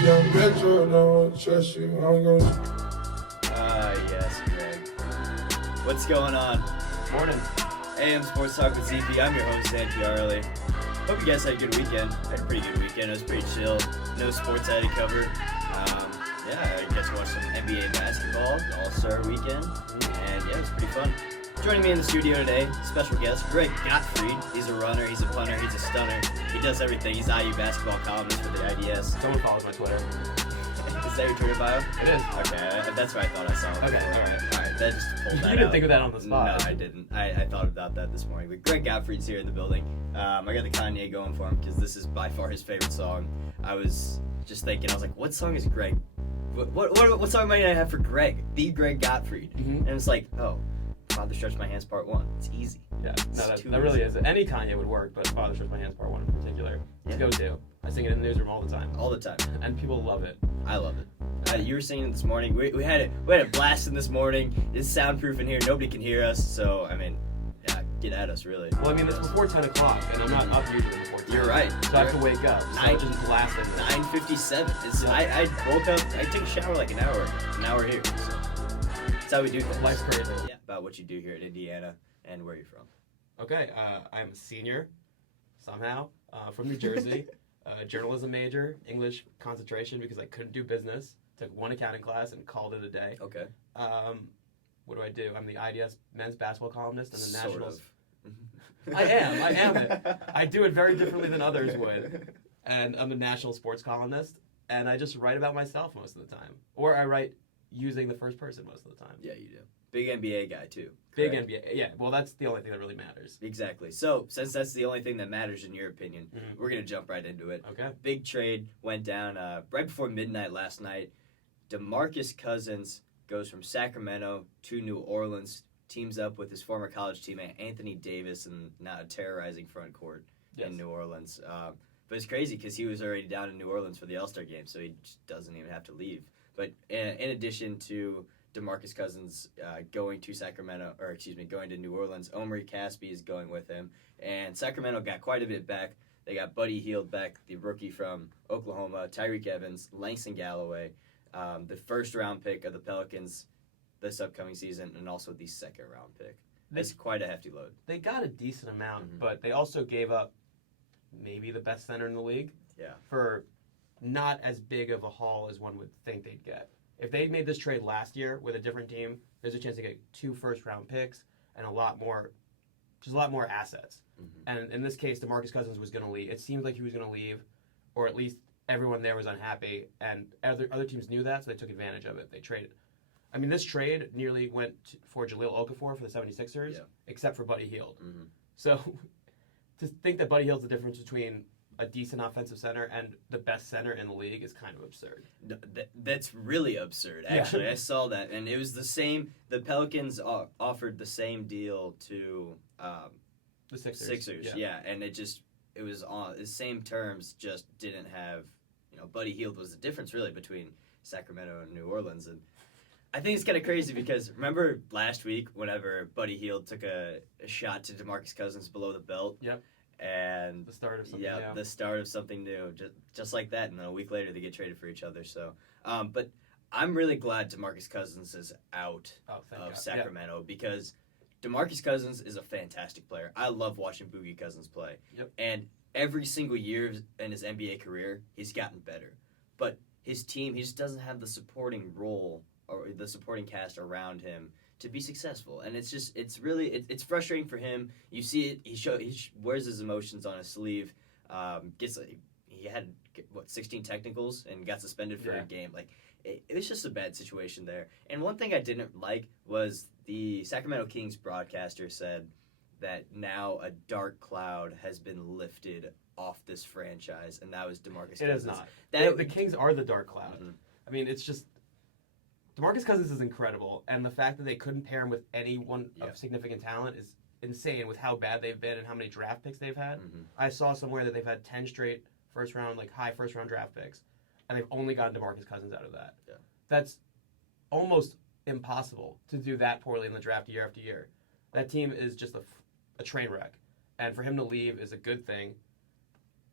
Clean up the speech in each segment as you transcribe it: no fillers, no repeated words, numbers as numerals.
Young Metro, don't trust you. I'm gonna. Yes, Greg. What's going on? Morning. AM Sports Talk with ZP. I'm your host, Zain Pyarali. Hope you guys had a good weekend. Had a pretty good weekend. It was pretty chill. No sports I had to cover. I guess we watched some NBA basketball, All-Star weekend. And yeah, it was pretty fun. Joining me in the studio today, special guest, Greg Gottfried. He's a runner, he's a punter, he's a stunner. He does everything. He's IU basketball columnist for the IDS. Someone follows my Twitter. Is that your Twitter bio? It is. Okay, that's what I thought I saw. Okay, alright. That just pulled that You didn't out. think of that on the spot. No, I didn't. I thought about that this morning. But Greg Gottfried's here in the building. I got the Kanye going for him because this is by far his favorite song. I was just thinking, I was like, what song is Greg? What song might I have for Greg? The Greg Gottfried. Mm-hmm. And it's like, oh, Father Stretch My Hands Part 1. It's easy. Yeah, no, It's that really is. Any Kanye would work, but Father Stretch My Hands Part 1 in particular. It's go-to. I sing it in the newsroom all the time. All the time. And people love it. I love it. You were singing it this morning. We had a blasting this morning. It's soundproof in here. Nobody can hear us. So, I mean, yeah, get at us, really. Well, I mean, it's before 10 o'clock, and I'm not up usually before 10. You're right. So I have to wake up. So I'm just blasting this. 9:57. I woke up. I took a shower like an hour here. So that's how we do things. Life's crazy. Yeah, about what you do here at Indiana and where you're from. Okay, I'm a senior, somehow, from New Jersey. Journalism major, English concentration because I couldn't do business. Took one accounting class and called it a day. Okay. What do? I'm the IDS men's basketball columnist and the Sort Nationals. of. I am it. I do it very differently than others would. And I'm the national sports columnist, and I just write about myself most of the time. Or I write using the first person most of the time. Yeah, you do. Big NBA guy, too. Big Correct? NBA. Yeah, well, that's the only thing that really matters. Exactly. So, since that's the only thing that matters in your opinion, we're going to jump right into it. Okay. Big trade went down right before midnight last night. DeMarcus Cousins goes from Sacramento to New Orleans, teams up with his former college teammate Anthony Davis, and now a terrorizing front court in New Orleans. But it's crazy because he was already down in New Orleans for the All-Star game, so he just doesn't even have to leave. But in addition to DeMarcus Cousins going to New Orleans, Omri Caspi is going with him. And Sacramento got quite a bit back. They got Buddy Hield back, the rookie from Oklahoma, Tyreek Evans, Langston Galloway, the first-round pick of the Pelicans this upcoming season, and also the second-round pick. That's quite a hefty load. They got a decent amount, but they also gave up maybe the best center in the league for not as big of a haul as one would think they'd get. If they'd made this trade last year with a different team, there's a chance to get 2 first-round picks and a lot more assets. And in this case, DeMarcus Cousins was going to leave. It seemed like he was going to leave, or at least everyone there was unhappy, and other teams knew that, so they took advantage of it. They traded. I mean, this trade nearly went for Jahlil Okafor for the 76ers, except for Buddy Hield. So to think that Buddy Hield's the difference between a decent offensive center and the best center in the league is kind of absurd. That's really absurd, actually. I saw that, and it was the same. The Pelicans offered the same deal to the Sixers. And it was on the same terms, just didn't have, Buddy Hield was the difference, really, between Sacramento and New Orleans. And I think it's kind of crazy because remember last week whenever Buddy Hield took a shot to DeMarcus Cousins below the belt? Yep. And the start of something new. The start of something new, just like that, and then a week later they get traded for each other. So, but I'm really glad DeMarcus Cousins is out of Sacramento because DeMarcus Cousins is a fantastic player. I love watching Boogie Cousins play. Yep. And every single year in his NBA career, he's gotten better. But his team, he just doesn't have the supporting role or the supporting cast around him to be successful, and it's frustrating for him. You see it. He wears his emotions on his sleeve. He had 16 technicals and got suspended for a game. Like it was just a bad situation there. And one thing I didn't like was the Sacramento Kings broadcaster said that now a dark cloud has been lifted off this franchise, and that was DeMarcus Cousins. It is not. The Kings are the dark cloud. I mean, it's just. DeMarcus Cousins is incredible, and the fact that they couldn't pair him with anyone of significant talent is insane with how bad they've been and how many draft picks they've had. I saw somewhere that they've had 10 straight high first-round draft picks, and they've only gotten DeMarcus Cousins out of that. Yeah. That's almost impossible to do that poorly in the draft year after year. That team is just a train wreck, and for him to leave is a good thing.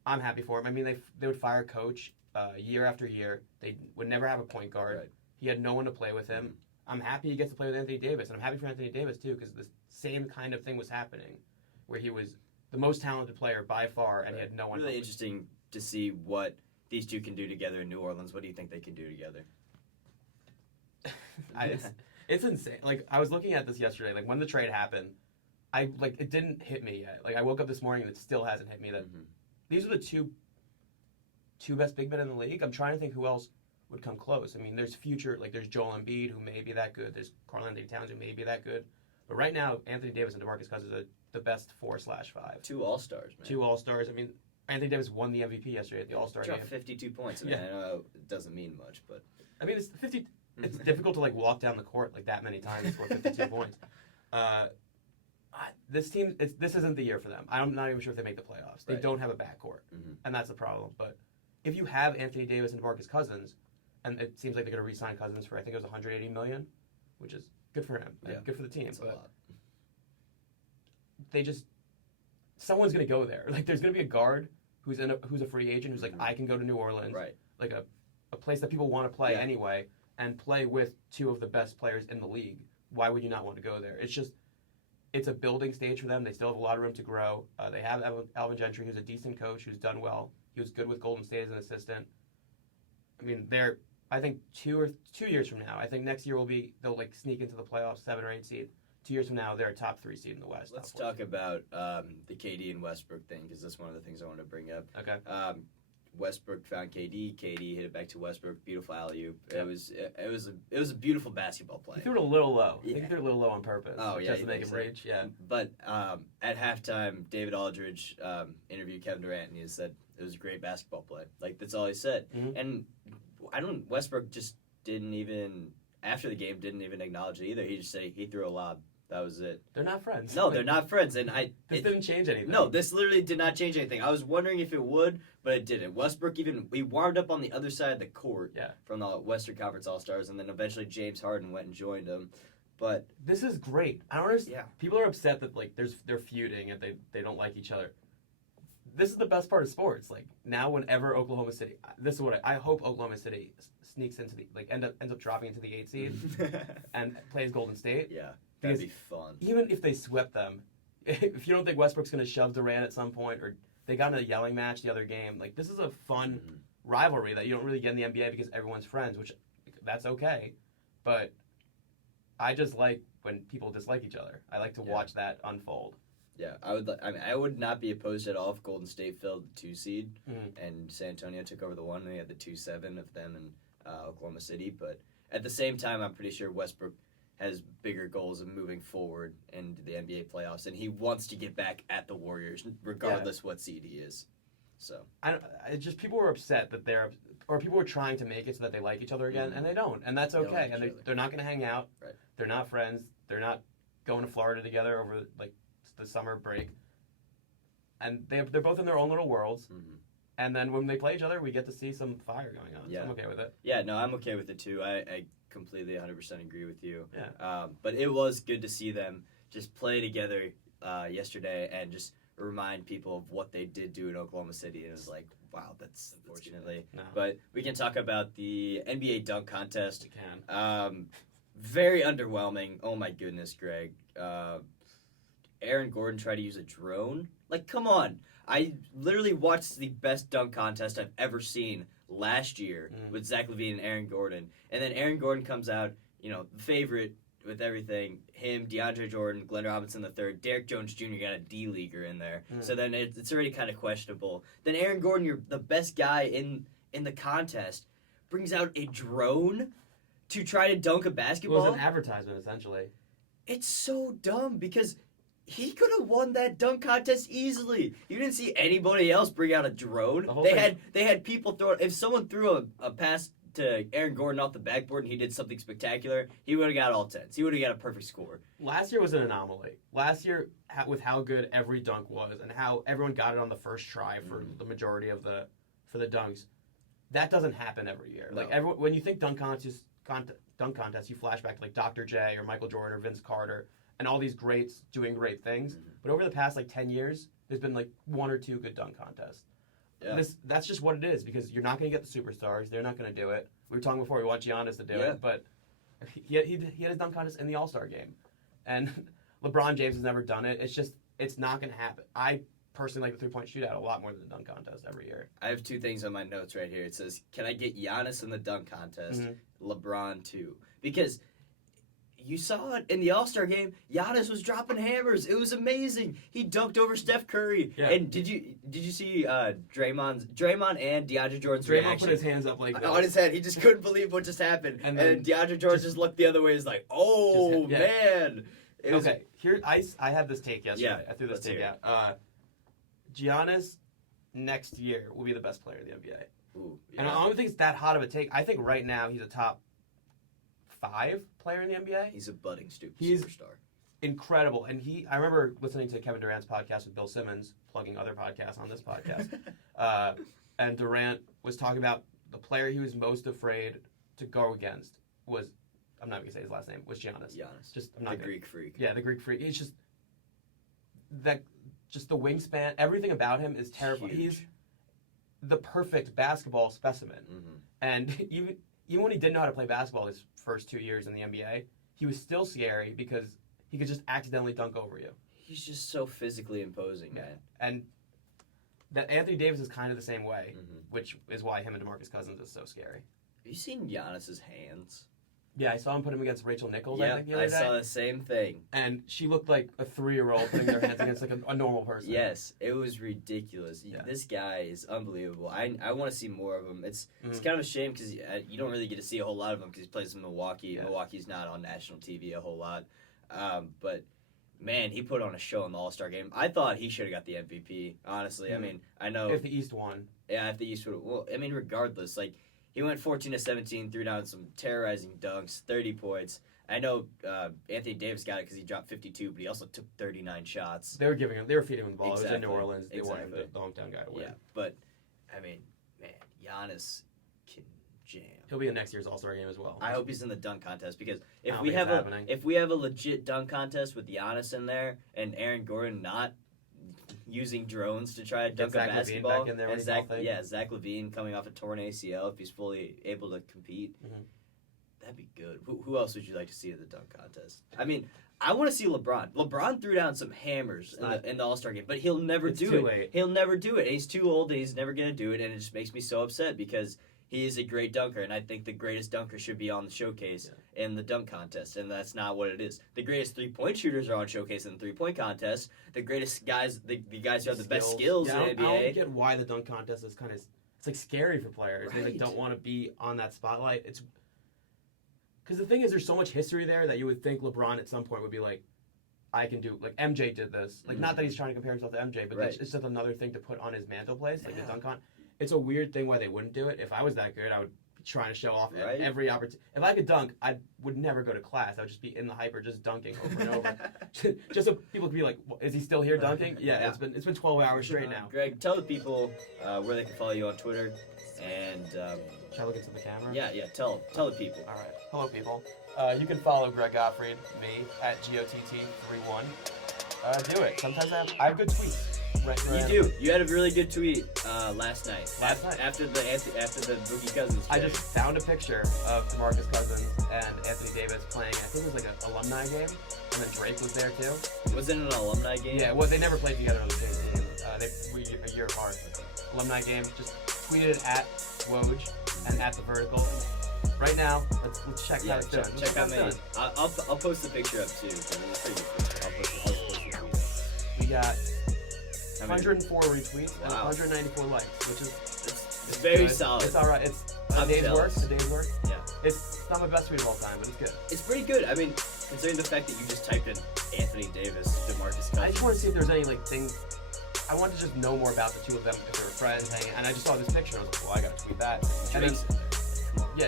I'm happy for him. I mean, they would fire a coach year after year. They would never have a point guard. Right. He had no one to play with him. Mm-hmm. I'm happy he gets to play with Anthony Davis, and I'm happy for Anthony Davis too, because the same kind of thing was happening, where he was the most talented player by far, and he had no one. Really interesting to see what these two can do together in New Orleans. What do you think they can do together? It's insane. Like, I was looking at this yesterday. Like, when the trade happened, it didn't hit me yet. Like, I woke up this morning and it still hasn't hit me that these are the two best big men in the league. I'm trying to think who else would come close. I mean, there's there's Joel Embiid, who may be that good. There's Karl-Anthony Towns, who may be that good. But right now, Anthony Davis and DeMarcus Cousins are the best 4/5. 2 All-Stars, man. 2 All-Stars. I mean, Anthony Davis won the MVP yesterday at the All-Star game. 52 points. I mean, I know it doesn't mean much, but... I mean, it's difficult to, walk down the court, that many times and score 52 points. This team, this isn't the year for them. I'm not even sure if they make the playoffs. They don't have a backcourt, and that's the problem. But if you have Anthony Davis and DeMarcus Cousins, and it seems like they're going to re-sign Cousins for, I think it was $180 million, which is good for him and good for the team. That's a lot. Someone's going to go there. There's going to be a guard who's a free agent who's I can go to New Orleans, right? A place that people want to play anyway, and play with 2 of the best players in the league. Why would you not want to go there? It's a building stage for them. They still have a lot of room to grow. They have Alvin Gentry, who's a decent coach, who's done well. He was good with Golden State as an assistant. I mean, I think 2 years from now, I think next year they'll sneak into the playoffs, 7 or 8 seed. 2 years from now, they're a top 3 seed in the West. Let's talk about the KD and Westbrook thing, because that's one of the things I want to bring up. Okay. Westbrook found KD. KD hit it back to Westbrook. Beautiful alley-oop. It was a beautiful basketball play. He threw it a little low. I think he threw it a little low on purpose. Oh, yeah. Just to make him rage. Yeah. But at halftime, David Aldridge interviewed Kevin Durant, and he said it was a great basketball play. That's all he said. Mm-hmm. And Westbrook just didn't even, after the game, didn't even acknowledge it either. He just said he threw a lob. That was it. They're not friends. No, they're not friends. And this didn't change anything. No, this literally did not change anything. I was wondering if it would, but it didn't. Westbrook we warmed up on the other side of the court from the Western Conference All-Stars, and then eventually James Harden went and joined him. But this is great. I don't understand. Yeah. People are upset that they're feuding and they don't like each other. This is the best part of sports. Now, whenever Oklahoma City, this is what I hope Oklahoma City sneaks into the ends up dropping into the 8 seed and plays Golden State. Yeah. That'd be fun. Even if they swept them, if you don't think Westbrook's going to shove Durant at some point, or they got in a yelling match the other game, this is a fun rivalry that you don't really get in the NBA because everyone's friends, which that's okay. But I just like when people dislike each other. I like to watch that unfold. Yeah, I would not be opposed at all if Golden State filled the 2 seed and San Antonio took over the 1. And they had the 2-7 of them and Oklahoma City. But at the same time, I'm pretty sure Westbrook has bigger goals of moving forward into the NBA playoffs, and he wants to get back at the Warriors, regardless what seed he is. So people were upset that people were trying to make it so that they like each other again, and they don't, and that's okay. And they're not going to hang out. Right. They're not friends. They're not going to Florida together over the summer break. And they're both in their own little worlds. Mm-hmm. And then when they play each other, we get to see some fire going on. Yeah. So I'm okay with it. Yeah, no, I'm okay with it too. I completely 100% agree with you. Yeah. But it was good to see them just play together yesterday and just remind people of what they did do in Oklahoma City. And it was wow, that's unfortunately. No. But we can talk about the NBA dunk contest. We can. Very underwhelming. Oh my goodness, Greg. Aaron Gordon tried to use a drone. Come on. I literally watched the best dunk contest I've ever seen last year with Zach LaVine and Aaron Gordon. And then Aaron Gordon comes out, the favorite with everything. Him, DeAndre Jordan, Glenn Robinson III, Derek Jones Jr. got a D-leaguer in there. So then it's already kind of questionable. Then Aaron Gordon, you're the best guy in the contest, brings out a drone to try to dunk a basketball. It was an advertisement, essentially. It's so dumb because he could have won that dunk contest easily. You didn't see anybody else bring out a drone. They had people throw it. If someone threw a pass to Aaron Gordon off the backboard and he did something spectacular, he would have got all 10s. He would have got a perfect score. Last year was an anomaly. Last year, with how good every dunk was and how everyone got it on the first try for the majority of the dunks, that doesn't happen every year. No. When you think dunk contest, you flash back to Dr. J or Michael Jordan or Vince Carter and all these greats doing great things. Mm-hmm. But over the past 10 years, there's been 1 or 2 good dunk contests. That's just what it is because you're not going to get the superstars. They're not going to do it. We were talking before we want Giannis to do it, but he had his dunk contest in the All-Star game. And LeBron James has never done it. It's not going to happen. I personally like the 3-point shootout a lot more than the dunk contest every year. I have 2 things on my notes right here. It says, can I get Giannis in the dunk contest? LeBron too. Because you saw it in the All-Star game. Giannis was dropping hammers. It was amazing. He dunked over Steph Curry. Yeah. And did you see Draymond and DeAndre Jordan's reaction? Draymond put his hands up like this. On his head. He just couldn't believe what just happened. And then DeAndre Jordan just looked the other way. He's like, oh, man. Here I had this take yesterday. I threw this take out. Giannis next year will be the best player in the NBA. Ooh, and I don't think it's that hot of a take. I think right now he's a top 5 player in the NBA. He's a budding He's superstar. Incredible. And I remember listening to Kevin Durant's podcast with Bill Simmons, plugging other podcasts on this podcast. And Durant was talking about the player he was most afraid to go against was, I'm not going to say his last name, was Giannis. Greek freak. Yeah, the Greek freak. He's just the wingspan, everything about him is terrifying. He's the perfect basketball specimen. And even when he didn't know how to play basketball his first 2 years in the NBA, he was still scary because he could just accidentally dunk over you. He's just so physically imposing, man. And that Anthony Davis is kind of the same way, which is why him and DeMarcus Cousins is so scary. Have you seen Giannis's hands? Yeah, I saw him put him against Rachel Nichols, I think, the other day. I saw the same thing. And she looked like a 3-year-old putting their hands against like a normal person. Yes, it was ridiculous. Yeah. This guy is unbelievable. I want to see more of him. It's kind of a shame because you don't really get to see a whole lot of him because he plays in Milwaukee. Yeah. Milwaukee's not on national TV a whole lot. But, man, he put on a show in the All-Star game. I thought he should have got the MVP, honestly. I mean, I know... If the East won. Yeah, if the East would... Well, I mean, regardless, like... He went 14-17, threw down some terrorizing dunks, 30 points. I know Anthony Davis got it because he dropped 52, but he also took 39 shots. They were feeding him the ball. Exactly. It was in New Orleans. They wanted the hometown guy to win. Yeah, but I mean, man, Giannis can jam. He'll be in next year's All-Star game as well. I hope he's in the dunk contest because if we have a legit dunk contest with Giannis in there and Aaron Gordon not using drones to try to dunk a basketball. Back in there Zach LaVine coming off a torn ACL if he's fully able to compete. That'd be good. Who else would you like to see in the dunk contest? I mean, I want to see LeBron. LeBron threw down some hammers in the All-Star game, but he'll never do it. Late. He'll never do it. He's too old and he's never going to do it, and it just makes me so upset because he is a great dunker, and I think the greatest dunker should be on the showcase in the dunk contest, and that's not what it is. The greatest 3-point shooters are on showcase in the 3-point contest. The greatest guys, the guys who have the best skills in the NBA. I don't get why the dunk contest is kind of, it's like scary for players. Right. They don't want to be on that spotlight. It's because the thing is, there's so much history there that you would think LeBron at some point would be like, I can do, like MJ did this. Like not that he's trying to compare himself to MJ, but it's just another thing to put on his mantle place, like the dunk contest. It's a weird thing why they wouldn't do it. If I was that good, I would be trying to show off every opportunity. If I could dunk, I would never go to class. I would just be in the hyper just dunking over and over. Just so people could be like, is he still here dunking? Yeah, it's been 12 hours straight now. Greg, tell the people where they can follow you on Twitter. And should I look into the camera? Yeah, tell the people. All right. Hello, people. You can follow Greg Gottfried, me, at GOTT31. Do it. Sometimes I have good tweets. You do. You had a really good tweet last night. After the Boogie Cousins trade. I just found a picture of DeMarcus Cousins and Anthony Davis playing. I think it was like an alumni game, and then Drake was there too. Was it an alumni game? Yeah. Well, they never played together on the same team. They were a year apart. Alumni game. Just tweeted at Woj and at the Vertical. Right now, let's check how it's doing. Check out me. I'll post the picture up too. It's a pretty good picture. I'll post the tweet. We got 104 retweets and 194 likes, which is it's very good. solid. It's all right. It's a day's work. Yeah. It's not my best tweet of all time, but it's good. It's pretty good. I mean, considering the fact that you just typed in Anthony Davis, DeMarcus Cousins. I just want to see if there's any things. I want to just know more about the two of them, if they were friends, hanging. And I just saw this picture. I was like, well, I gotta tweet that. Drake's.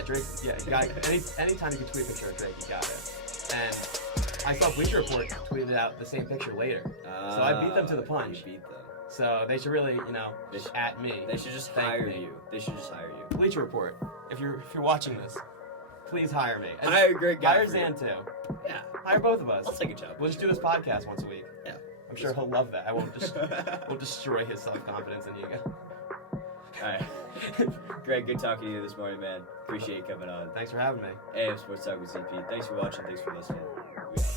Drake's. Yeah, you got anytime you can tweet a picture of Drake, you got it. And I saw Bleacher Report tweeted out the same picture later. So I beat them to the punch. You beat them. So they should really, at me. They should just hire you. They should just hire you. Bleacher Report, if you're watching this, please hire me. Hire Greg Gottfried. Hire Zan too. Yeah. Hire both of us. I'll take a job. We'll just do this podcast once a week. Yeah. I'm sure he'll love that. I won't destroy his self-confidence and ego. All right. Greg, good talking to you this morning, man. Appreciate you coming on. Thanks for having me. AM Sports Talk with ZP. Thanks for watching. Thanks for listening. We out.